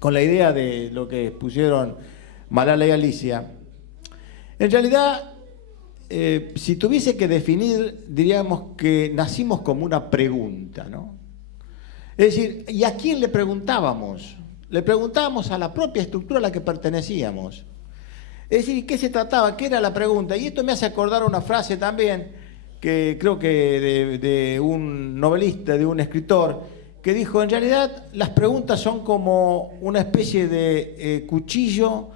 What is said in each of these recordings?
con la idea de lo que pusieron Malala y Alicia. En realidad, si tuviese que definir, diríamos que nacimos como una pregunta, ¿no? Es decir, ¿y a quién le preguntábamos? Le preguntábamos a la propia estructura a la que pertenecíamos. Es decir, ¿qué se trataba? ¿Qué era la pregunta? Y esto me hace acordar una frase también, que creo que de un novelista, de un escritor, que dijo, en realidad las preguntas son como una especie de cuchillo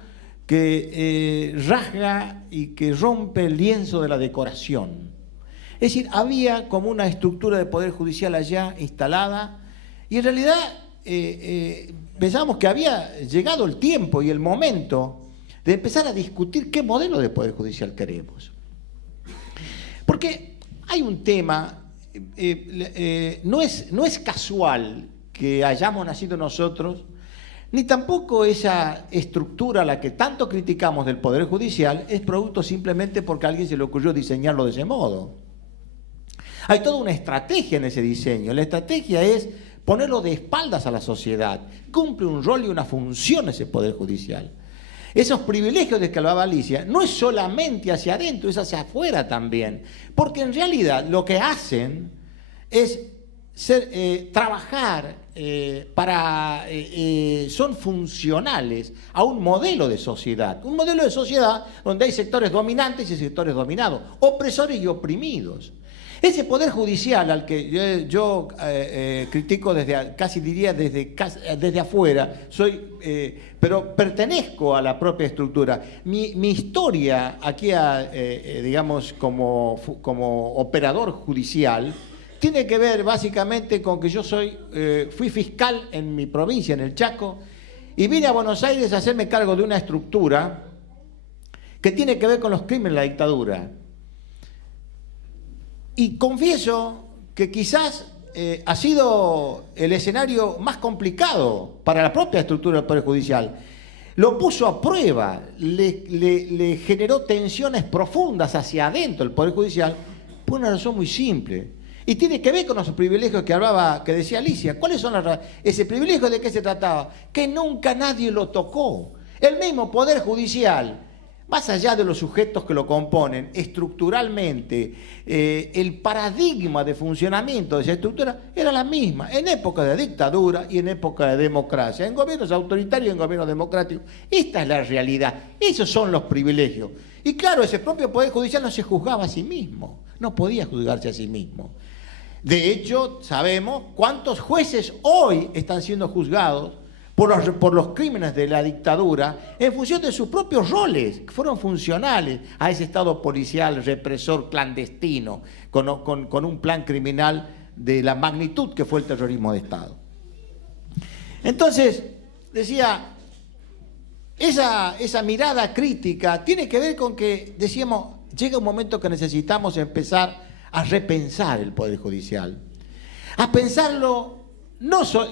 que rasga y que rompe el lienzo de la decoración. Es decir, había como una estructura de poder judicial allá instalada, y en realidad pensamos que había llegado el tiempo y el momento de empezar a discutir qué modelo de poder judicial queremos. Porque hay un tema, no es casual que hayamos nacido nosotros, ni tampoco esa estructura a la que tanto criticamos del Poder Judicial es producto simplemente porque a alguien se le ocurrió diseñarlo de ese modo. Hay toda una estrategia en ese diseño. La estrategia es ponerlo de espaldas a la sociedad. Cumple un rol y una función ese Poder Judicial. Esos privilegios de que hablaba Alicia no es solamente hacia adentro, es hacia afuera también. Porque en realidad lo que hacen es trabajar son funcionales a un modelo de sociedad. Un modelo de sociedad donde hay sectores dominantes y sectores dominados, opresores y oprimidos. Ese Poder Judicial al que yo critico casi diría desde afuera, pero pertenezco a la propia estructura. Mi historia aquí, digamos, como operador judicial, tiene que ver básicamente con que yo fui fiscal en mi provincia, en el Chaco, y vine a Buenos Aires a hacerme cargo de una estructura que tiene que ver con los crímenes de la dictadura. Y confieso que quizás ha sido el escenario más complicado para la propia estructura del Poder Judicial. Lo puso a prueba, le generó tensiones profundas hacia adentro del Poder Judicial por una razón muy simple. Y tiene que ver con los privilegios que decía Alicia. ¿Cuáles son ese privilegio? ¿De qué se trataba? Que nunca nadie lo tocó. El mismo Poder Judicial, más allá de los sujetos que lo componen, estructuralmente, el paradigma de funcionamiento de esa estructura era la misma, en época de dictadura y en época de democracia, en gobiernos autoritarios y en gobiernos democráticos. Esta es la realidad, esos son los privilegios. Y claro, ese propio Poder Judicial no se juzgaba a sí mismo, no podía juzgarse a sí mismo. De hecho, sabemos cuántos jueces hoy están siendo juzgados por los crímenes de la dictadura en función de sus propios roles, que fueron funcionales a ese Estado policial, represor, clandestino, con un plan criminal de la magnitud que fue el terrorismo de Estado. Entonces, decía, esa mirada crítica tiene que ver con que, decíamos, llega un momento que necesitamos empezar a repensar el Poder Judicial, a pensarlo.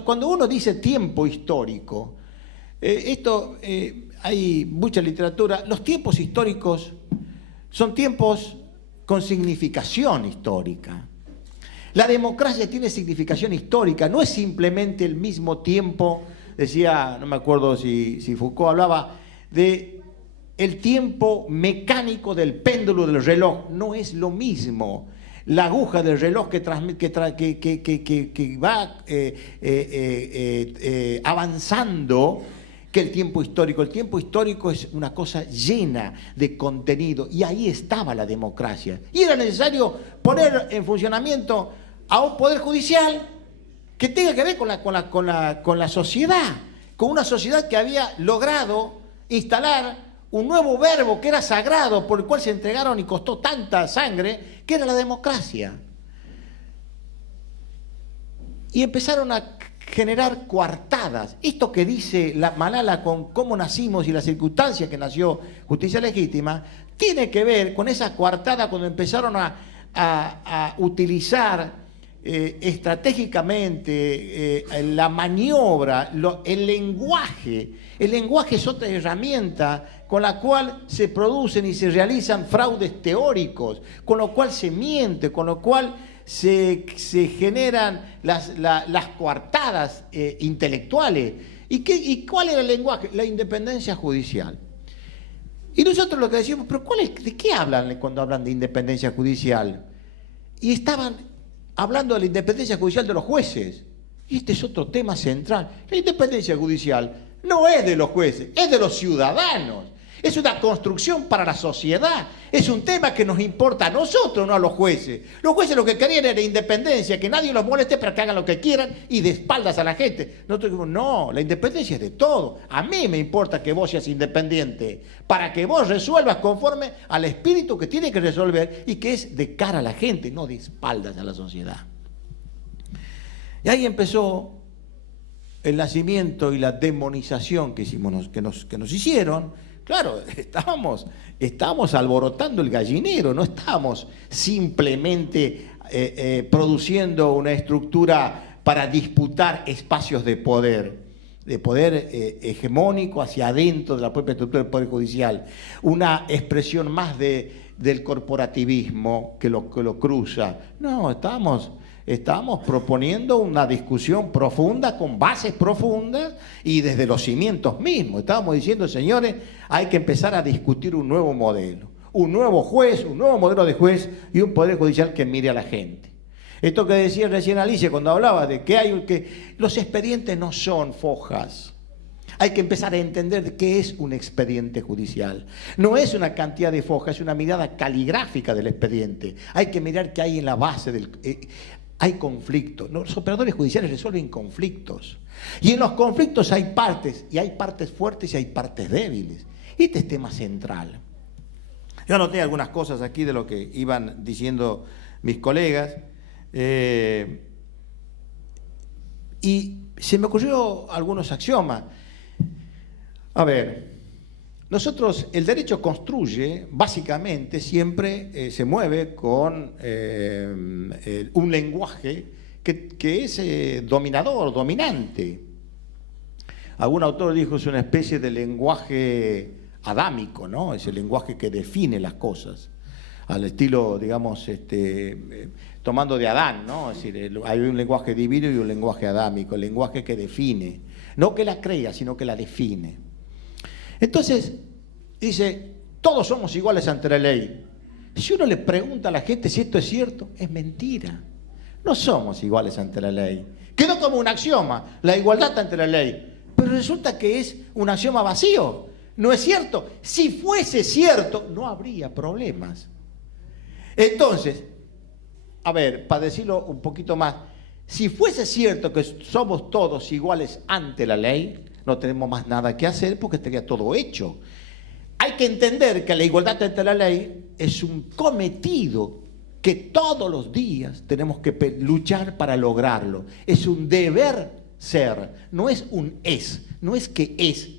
Cuando uno dice tiempo histórico, hay mucha literatura, los tiempos históricos son tiempos con significación histórica. La democracia tiene significación histórica, no es simplemente el mismo tiempo, decía, no me acuerdo si Foucault hablaba de el tiempo mecánico del péndulo del reloj, no es lo mismo. La aguja del reloj que va avanzando que el tiempo histórico. El tiempo histórico es una cosa llena de contenido y ahí estaba la democracia. Y era necesario poner en funcionamiento a un Poder Judicial que tenga que ver con la sociedad, con una sociedad que había logrado instalar un nuevo verbo que era sagrado, por el cual se entregaron y costó tanta sangre, que era la democracia. Y empezaron a generar coartadas. Esto que dice Malala con cómo nacimos y las circunstancias que nació Justicia Legítima, tiene que ver con esa coartada cuando empezaron a utilizar estratégicamente la maniobra, el lenguaje. El lenguaje es otra herramienta con la cual se producen y se realizan fraudes teóricos, con lo cual se miente, con lo cual se generan las coartadas intelectuales. ¿Y cuál era el lenguaje? La independencia judicial. Y nosotros lo que decimos, pero ¿de qué hablan cuando hablan de independencia judicial? Y estaban hablando de la independencia judicial de los jueces. Y este es otro tema central. La independencia judicial no es de los jueces, es de los ciudadanos. Es una construcción para la sociedad. Es un tema que nos importa a nosotros, no a los jueces. Los jueces lo que querían era independencia, que nadie los moleste para que hagan lo que quieran y de espaldas a la gente. Nosotros decimos, no, la independencia es de todo. A mí me importa que vos seas independiente, para que vos resuelvas conforme al espíritu que tiene que resolver y que es de cara a la gente, no de espaldas a la sociedad. Y ahí empezó el nacimiento y la demonización que nos hicieron. Claro, estábamos alborotando el gallinero, no estábamos simplemente produciendo una estructura para disputar espacios de poder hegemónico hacia adentro de la propia estructura del Poder Judicial, una expresión más del corporativismo que lo cruza. No, estábamos proponiendo una discusión profunda, con bases profundas y desde los cimientos mismos. Estábamos diciendo, señores, hay que empezar a discutir un nuevo modelo, un nuevo juez, un nuevo modelo de juez y un poder judicial que mire a la gente. Esto que decía recién Alicia cuando hablaba de que los expedientes no son fojas. Hay que empezar a entender qué es un expediente judicial. No es una cantidad de fojas, es una mirada caligráfica del expediente. Hay que mirar qué hay en la base hay conflictos. Los operadores judiciales resuelven conflictos. Y en los conflictos hay partes, y hay partes fuertes y hay partes débiles. Este es tema central. Yo anoté algunas cosas aquí de lo que iban diciendo mis colegas. Y se me ocurrió algunos axiomas. A ver, el derecho construye, básicamente, siempre se mueve con un lenguaje que es dominante. Algún autor dijo que es una especie de lenguaje adámico, ¿no? Es el lenguaje que define las cosas, al estilo, digamos, tomando de Adán, ¿no? Es decir, hay un lenguaje divino y un lenguaje adámico, el lenguaje que define, no que la crea, sino que la define. Entonces, dice, todos somos iguales ante la ley. Si uno le pregunta a la gente si esto es cierto, es mentira. No somos iguales ante la ley. Quedó como un axioma, la igualdad ante la ley. Pero resulta que es un axioma vacío. No es cierto. Si fuese cierto, no habría problemas. Entonces, a ver, para decirlo un poquito más, si fuese cierto que somos todos iguales ante la ley, no tenemos más nada que hacer porque estaría todo hecho. Hay que entender que la igualdad ante la ley es un cometido que todos los días tenemos que luchar para lograrlo. Es un deber ser, no es un es, no es que es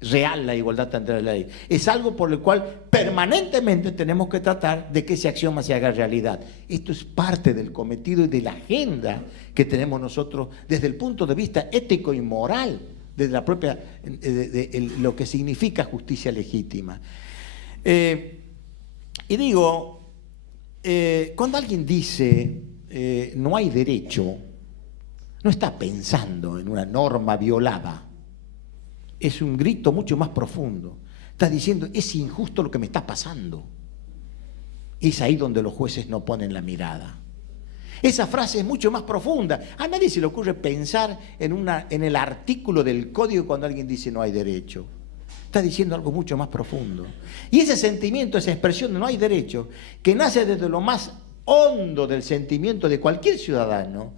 real la igualdad ante la ley. Es algo por el cual permanentemente tenemos que tratar de que ese axioma se haga realidad. Esto es parte del cometido y de la agenda que tenemos nosotros desde el punto de vista ético y moral, desde la propia, lo que significa justicia legítima. Y digo, cuando alguien dice no hay derecho, no está pensando en una norma violada. Es un grito mucho más profundo. Está diciendo, es injusto lo que me está pasando. Es ahí donde los jueces no ponen la mirada. Esa frase es mucho más profunda. A nadie se le ocurre pensar en el artículo del código cuando alguien dice no hay derecho. Está diciendo algo mucho más profundo. Y ese sentimiento, esa expresión de no hay derecho, que nace desde lo más hondo del sentimiento de cualquier ciudadano,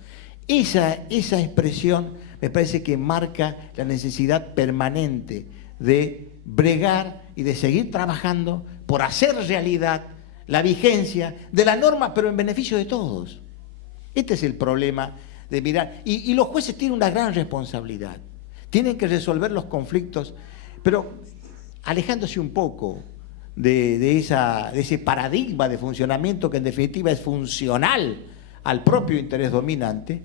esa expresión me parece que marca la necesidad permanente de bregar y de seguir trabajando por hacer realidad la vigencia de la norma, pero en beneficio de todos. Este es el problema de mirar. Y los jueces tienen una gran responsabilidad. Tienen que resolver los conflictos, pero alejándose un poco de ese paradigma de funcionamiento que en definitiva es funcional al propio interés dominante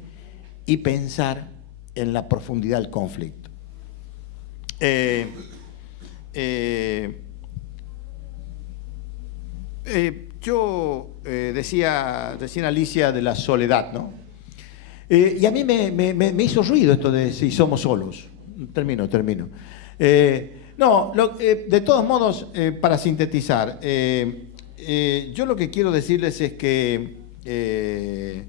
y pensar en la profundidad del conflicto. Yo decía recién Alicia de la soledad, ¿no? Y a mí me hizo ruido esto de si somos solos. Termino. De todos modos, para sintetizar, yo lo que quiero decirles es que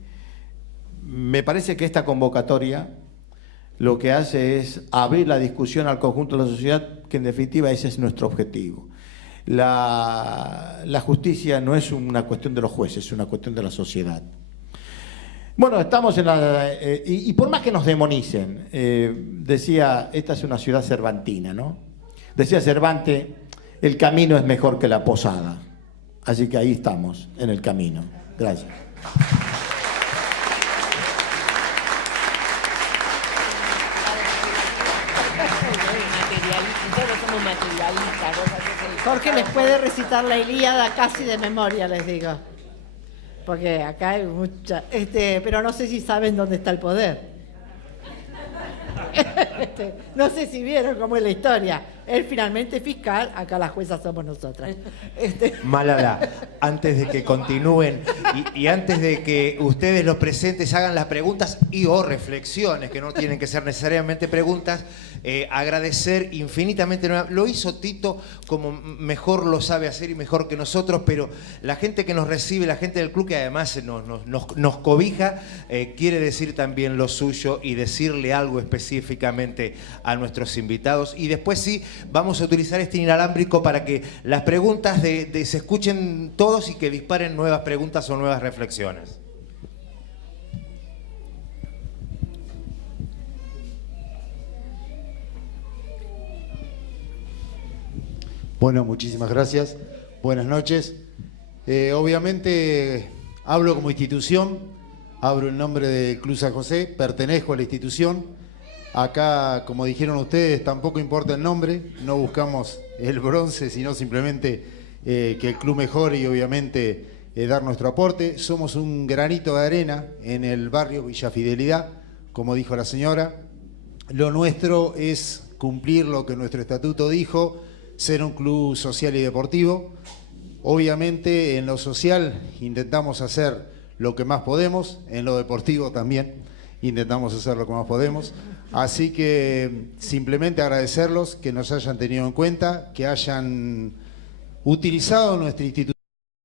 me parece que esta convocatoria lo que hace es abrir la discusión al conjunto de la sociedad, que en definitiva ese es nuestro objetivo. La justicia no es una cuestión de los jueces, es una cuestión de la sociedad. Bueno, estamos en la... y por más que nos demonicen, decía, esta es una ciudad cervantina, ¿no? Decía Cervantes, el camino es mejor que la posada. Así que ahí estamos, en el camino. Gracias. Jorge les puede recitar la Ilíada casi de memoria, les digo. Porque acá hay mucha... pero no sé si saben dónde está el poder. No sé si vieron cómo es la historia. Él finalmente fiscal, acá las juezas somos nosotras. Malala, antes de que continúen y antes de que ustedes los presentes hagan las preguntas y o reflexiones, que no tienen que ser necesariamente preguntas, agradecer infinitamente. Lo hizo Tito como mejor lo sabe hacer y mejor que nosotros, pero la gente que nos recibe, la gente del club que además nos cobija, quiere decir también lo suyo y decirle algo específicamente a nuestros invitados. Y después sí, vamos a utilizar este inalámbrico para que las preguntas se escuchen todos y que disparen nuevas preguntas o nuevas reflexiones. Bueno, muchísimas gracias. Buenas noches. Obviamente hablo como institución, hablo en nombre del Club San José, pertenezco a la institución. Acá, como dijeron ustedes, tampoco importa el nombre, no buscamos el bronce, sino simplemente que el club mejore y obviamente dar nuestro aporte. Somos un granito de arena en el barrio Villa Fidelidad, como dijo la señora. Lo nuestro es cumplir lo que nuestro estatuto dijo, ser un club social y deportivo. Obviamente en lo social intentamos hacer lo que más podemos, en lo deportivo también intentamos hacer lo que más podemos. Así que simplemente agradecerlos que nos hayan tenido en cuenta, que hayan utilizado nuestra institución